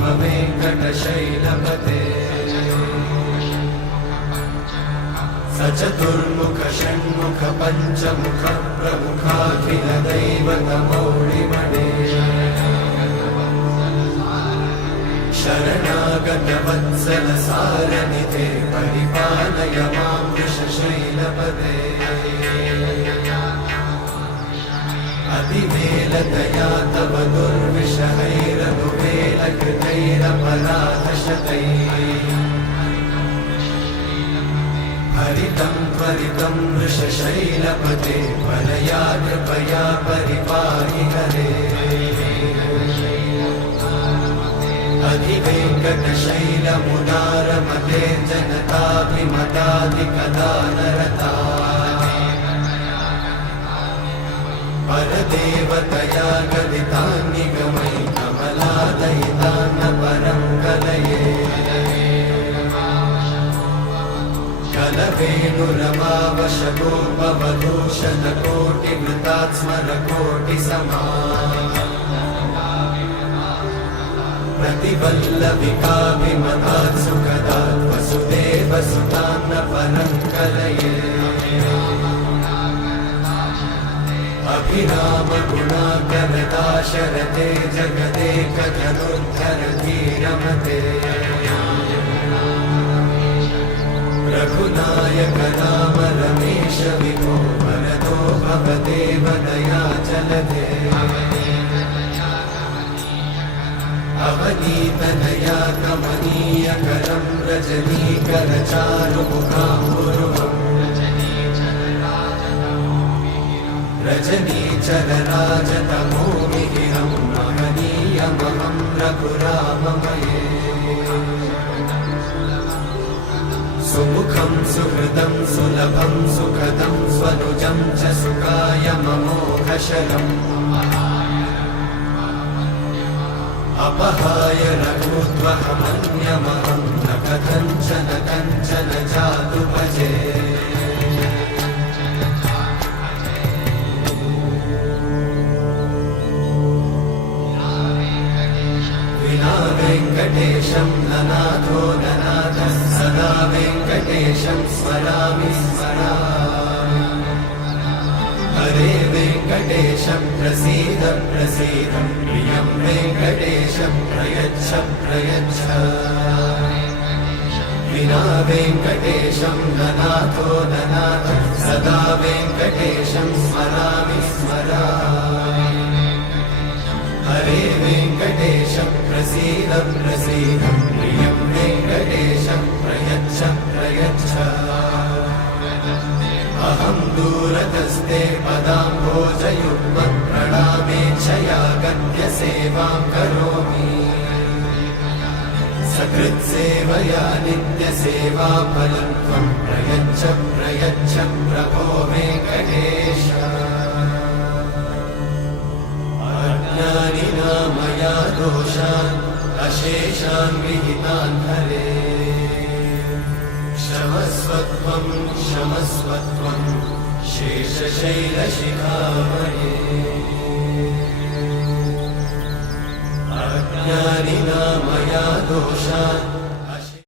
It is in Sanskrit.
भव वेङ्कटशैलपते सचतुर्मुख षण्मुख पञ्चमुख प्रमुखाखिल दैवतमौलिमणे शरणागत वत्सल सारनिधे परिपालय मां वृषशैलपते अतिवेलतया तव दुर्विषहैरनुवेलकृतैरपराधशतैः हरितं त्वरितं वृषशैलपते परया कृपया परिपाहि हरे अधिवेङ्कटशैलमुदारमते जनताभिमताधिकदानरता परदेवतया गदितान्निगमै कमलादयितान्न परं कलये कलवेणुरमावशतोपवधूषणकोटिवृतात् स्मरकोटिसमा प्रतिवल्लविकाभिमतात् सुखदात् वसुदेवसुतान्न परं कलये अभिरामगुणाकरदाशरथे जगदेकधनुर्धरधीरमते रघुनायक राम रमेश विभो वरदो भवदेव दयाचलधे अवनीतनया कमनीयकरं रजनीकरचारुमुखाम्बुरुहम् रजनीचरराजतमोमिहिरं महनीयमहं रघुराममये सुमुखं सुहृदं सुलभं सुखदं स्वनुजं च सुखायममोघशरम् अपहाय रघुत्वहमन्यमहं न कथञ्चन कञ्चन जातु भजे विना वेङ्कटेशं ननाथो ननाथः सदा वेङ्कटेशं स्मरामि स्मरामि हरे वेङ्कटेशं प्रसीद प्रसीद प्रियं वेङ्कटेशं प्रयच्छ प्रयच्छ विना वेङ्कटेशं ननाथो ननाथः सदा वेङ्कटेशं स्मरामि स्मरामि हरे वेङ्कटेशं प्रसीद प्रसीद प्रियं वेङ्कटेशं प्रयच्छ प्रयच्छ अहं दूरतस्ते पदाम्भोजयुग्मं प्रणामेच्छया गद्य सेवां करोमि सकृत्सेवया नित्यसेवाफलं त्वं प्रयच्छ प्रयच्छ प्रभो वेङ्कटेश अज्ञानिना मया दोषान् अशेषान् विहितान् हरे क्षमस्वत्वं क्षमस्वत्वं शेषशैलशिखामणे अज्ञानिना मया दोषान्